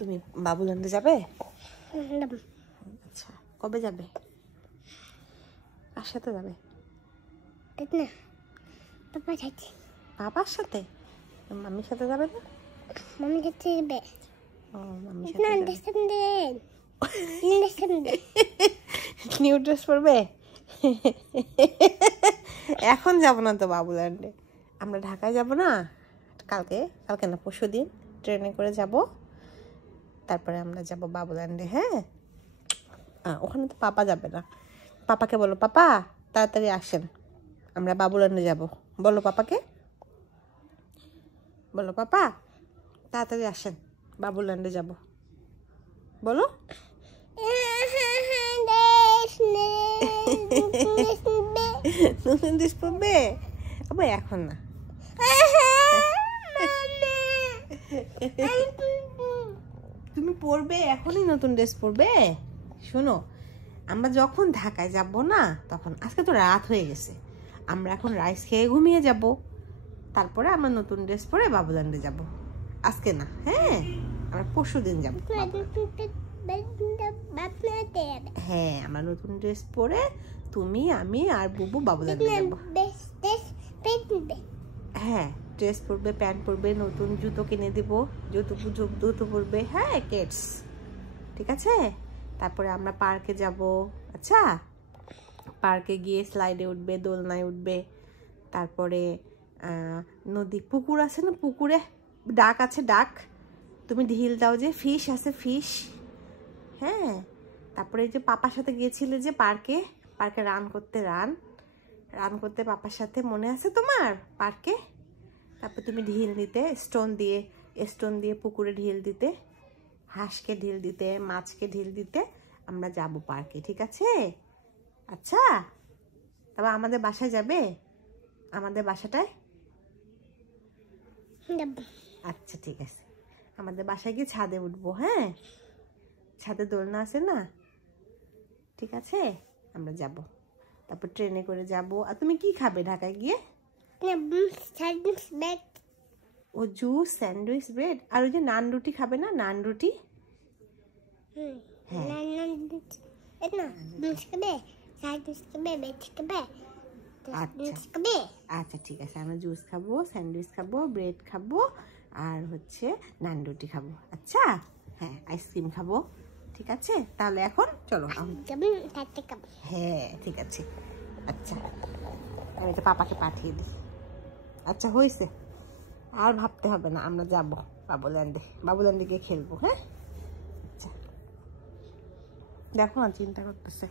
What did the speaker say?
তুমি বাবুল্যান্ডে যাবে? আচ্ছা, কবে যাবে? কার সাথে যাবে? বাবার সাথে? মাম্মির সাথে যাবে না? মাম্মির সাথে যাবে। ও, মাম্মির সাথে যাবে। নিউ ড্রেস পরবে? এখন যাব না তো বাবুল্যান্ডে, আমরা ঢাকায় যাব না, কালকে না পরশুদিন ট্রেনে করে যাব, তারপরে আমরা যাব বাবুল্যান্ডে। হ্যাঁ, ওখানে তো পাপা যাবে না। পাপাকে বলো, পাপা তাড়াতাড়ি আসেন, আমরা বাবুল্যান্ডে যাব। বলো পাপাকে, বলো পাপা তাড়াতাড়ি আসেন, বাবুল্যান্ডে যাব। বলো। নতুন ড্রেস পরবে? আবার এখন না, তুমি পরবে, এখনই নতুন ড্রেস পরবে। শোনো, আমরা যখন ঢাকায় যাব না তখন, আজকে তো রাত হয়ে গেছে, আমরা এখন রাইস খেয়ে ঘুমিয়ে যাব, তারপরে আমরা নতুন ড্রেস পরে বাবুল্যান্ডে যাব। আজকে না, হ্যাঁ, আমরা পরশুদিন যাব। হ্যাঁ, আমরা নতুন ড্রেস পরে তুমি, আমি আর বুবু বাবুল্যান্ডে যাব। হ্যাঁ, ড্রেস পরবে, প্যান্ট পরবে, নতুন জুতো কিনে দিব, জুতো পরবে। হ্যাঁ কিডস, ঠিক আছে। তারপরে আমরা পার্কে যাব। আচ্ছা, পার্কে গিয়ে স্লাইডে উঠবে, দোলনায় উঠবে, তারপরে নদী, পুকুর আছে না, পুকুরে ডাক আছে, ডাক, তুমি ঢিল দাও, যে ফিশ আছে, ফিশ। হ্যাঁ, তারপরে এই যে পাপার সাথে গিয়েছিলে যে পার্কে রান করতে পাপার সাথে, মনে আছে তোমার পার্কে? তারপর তুমি ঢিল দিতে, স্টোন দিয়ে পুকুরে ঢিল দিতে, হাঁসকে ঢিল দিতে, মাছকে ঢিল দিতে। আমরা যাব পার্কে, ঠিক আছে? আচ্ছা, তারপর আমাদের বাসায় যাবে, আমাদের বাসাটায়। আচ্ছা ঠিক আছে, আমাদের বাসায় গিয়ে ছাদে উঠবো। হ্যাঁ, ছাদে দোলনা আছে না, ঠিক আছে, আমরা যাব। তারপর ট্রেনে করে যাব। আর তুমি কি খাবে ঢাকায় গিয়ে? ও জুস, স্যান্ডউইচ, ব্রেড, আর ওই যে নান রুটি খাবে না, নান রুটি? আচ্ছা ঠিক আছে, আমরা জুস খাবো, স্যান্ডউইচ খাবো, ব্রেড খাবো, আর হচ্ছে নান রুটি খাবো। আচ্ছা, হ্যাঁ, আইসক্রিম খাবো। ঠিক আছে, তাহলে এখন চলো। হ্যাঁ ঠিক আছে, আচ্ছা আমি তো পাপাকে পাঠিয়ে দিই। আচ্ছা হয়েছে, আর ভাবতে হবে না, আমরা যাব বাবুল্যান্ডে গিয়ে খেলবো। হ্যাঁ, আচ্ছা, দেখো না চিন্তা করতেছে।